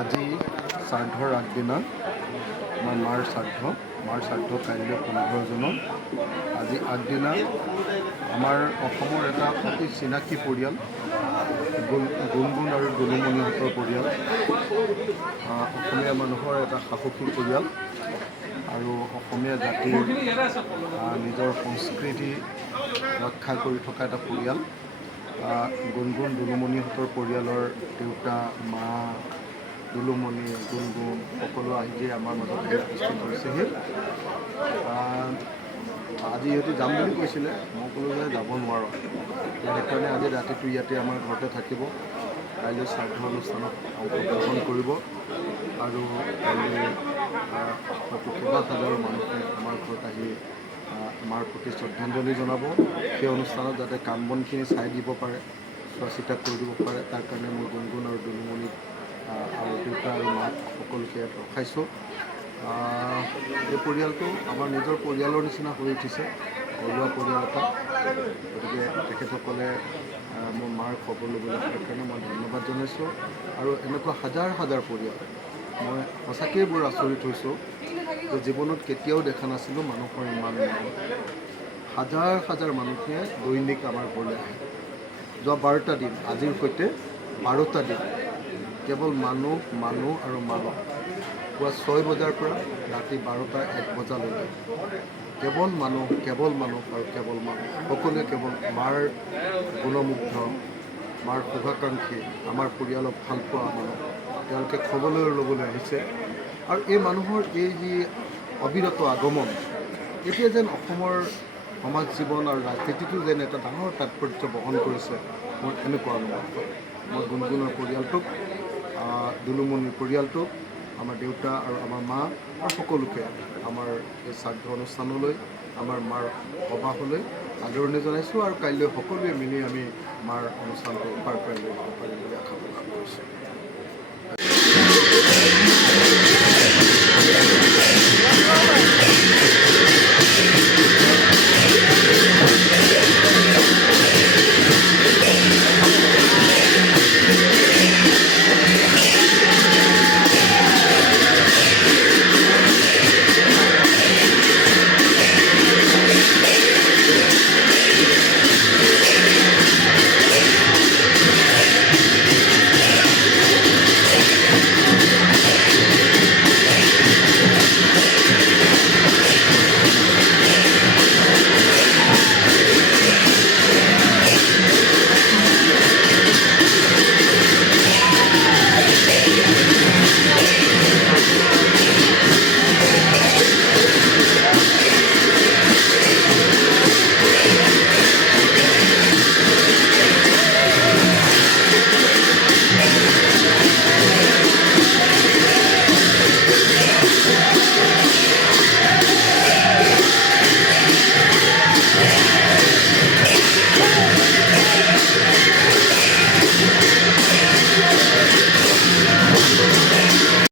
আজি শ্ৰাদ্ধৰ আগদিনা আমাৰ মাৰ শ্ৰাদ্ধ কাইলৈ 15 জুনত। আজি আগদিনা আমাৰ অসমৰ এটা অতি চিনাকি পৰিয়াল গুণগুণ আৰু দুলুমণিহঁতৰ পৰিয়াল, অসমীয়া মানুহৰ এটা সাহসী পৰিয়াল আৰু অসমীয়া জাতিৰ নিজৰ সংস্কৃতি ৰক্ষা কৰি থকা এটা পৰিয়াল। গুণগুণ দুলুমণিহঁতৰ পৰিয়ালৰ দেউতা, মা, দুলুমণি, গুণগুণ সকলো আহি আমাৰ মাজত উপস্থিত হৈছেহি। আজি ইহঁতে যাম বুলি কৈছিলে, মই ক'লোঁ যে যাব নোৱাৰোঁ। সেইকাৰণে আজি ৰাতিটো ইয়াতে আমাৰ ঘৰতে থাকিব। কাইলৈ শ্ৰাদ্ধ অনুষ্ঠানত অংশগ্ৰহণ কৰিব আৰু কাইলৈ কেইবা হাজাৰো মানুহে আমাৰ ঘৰত আহি মাৰ প্ৰতি শ্ৰদ্ধাঞ্জলি জনাব। সেই অনুষ্ঠানত যাতে কাম বনখিনি চাই দিব পাৰে, চোৱা চিতা কৰি দিব পাৰে, তাৰ কাৰণে মই গুণগুণ আৰু দুলুমণি আৰু দেউতা আৰু মাক সকলোকে ইয়াত ৰখাইছোঁ। এই পৰিয়ালটো আমাৰ নিজৰ পৰিয়ালৰ নিচিনা হৈ উঠিছে, ঘৰুৱা পৰিয়াল এটা। গতিকে তেখেতসকলে মোৰ মাৰ খবৰ ল'বলৈ অহাৰ কাৰণে মই ধন্যবাদ জনাইছোঁ। আৰু এনেকুৱা হাজাৰ হাজাৰ পৰিয়াল, মই সঁচাকৈয়ে বৰ আচৰিত হৈছোঁ যে জীৱনত কেতিয়াও দেখা নাছিলোঁ মানুহৰ ইমান মানুহ। হাজাৰ হাজাৰ মানুহে দৈনিক আমাৰ ঘৰলৈ আহে। যোৱা 12টা দিন, আজিৰ সৈতে 12টা দিন, কেৱল মানুহ আৰু মানুহ। পুৱা 6 বজাৰ পৰা ৰাতি 12টা 1 বজালৈকে কেৱল মানুহ আৰু কেৱল মানুহ। সকলোৱে কেৱল মাৰ গুণমুগ্ধ, মাৰ শুভাকাংক্ষী, আমাৰ পৰিয়ালক ভাল পোৱা মানুহ। তেওঁলোকে খবৰ ল'বলৈ আহিছে আৰু এই মানুহৰ এই যি অবিৰত আগমন, এতিয়া যেন অসমৰ সমাজ জীৱন আৰু ৰাজনীতিটো যেন এটা ডাঙৰ তাৎপৰ্য বহন কৰিছে, মোৰ এনেকুৱা অনুভৱ হয়। মই গুণগুণৰ পৰিয়ালটোক, দুলুমণিৰ পৰিয়ালটোক, আমাৰ দেউতা আৰু আমাৰ মা আৰু সকলোকে আমাৰ এই শ্ৰাদ্ধ অনুষ্ঠানলৈ, আমাৰ মাৰ সবাহলৈ আদৰণি জনাইছোঁ আৰু কাইলৈ সকলোৱে মিলি আমি মাৰ অনুষ্ঠানটো পাৰ কৰি লৈ যাব পাৰিম বুলি আশা প্ৰকাশ কৰিছোঁ।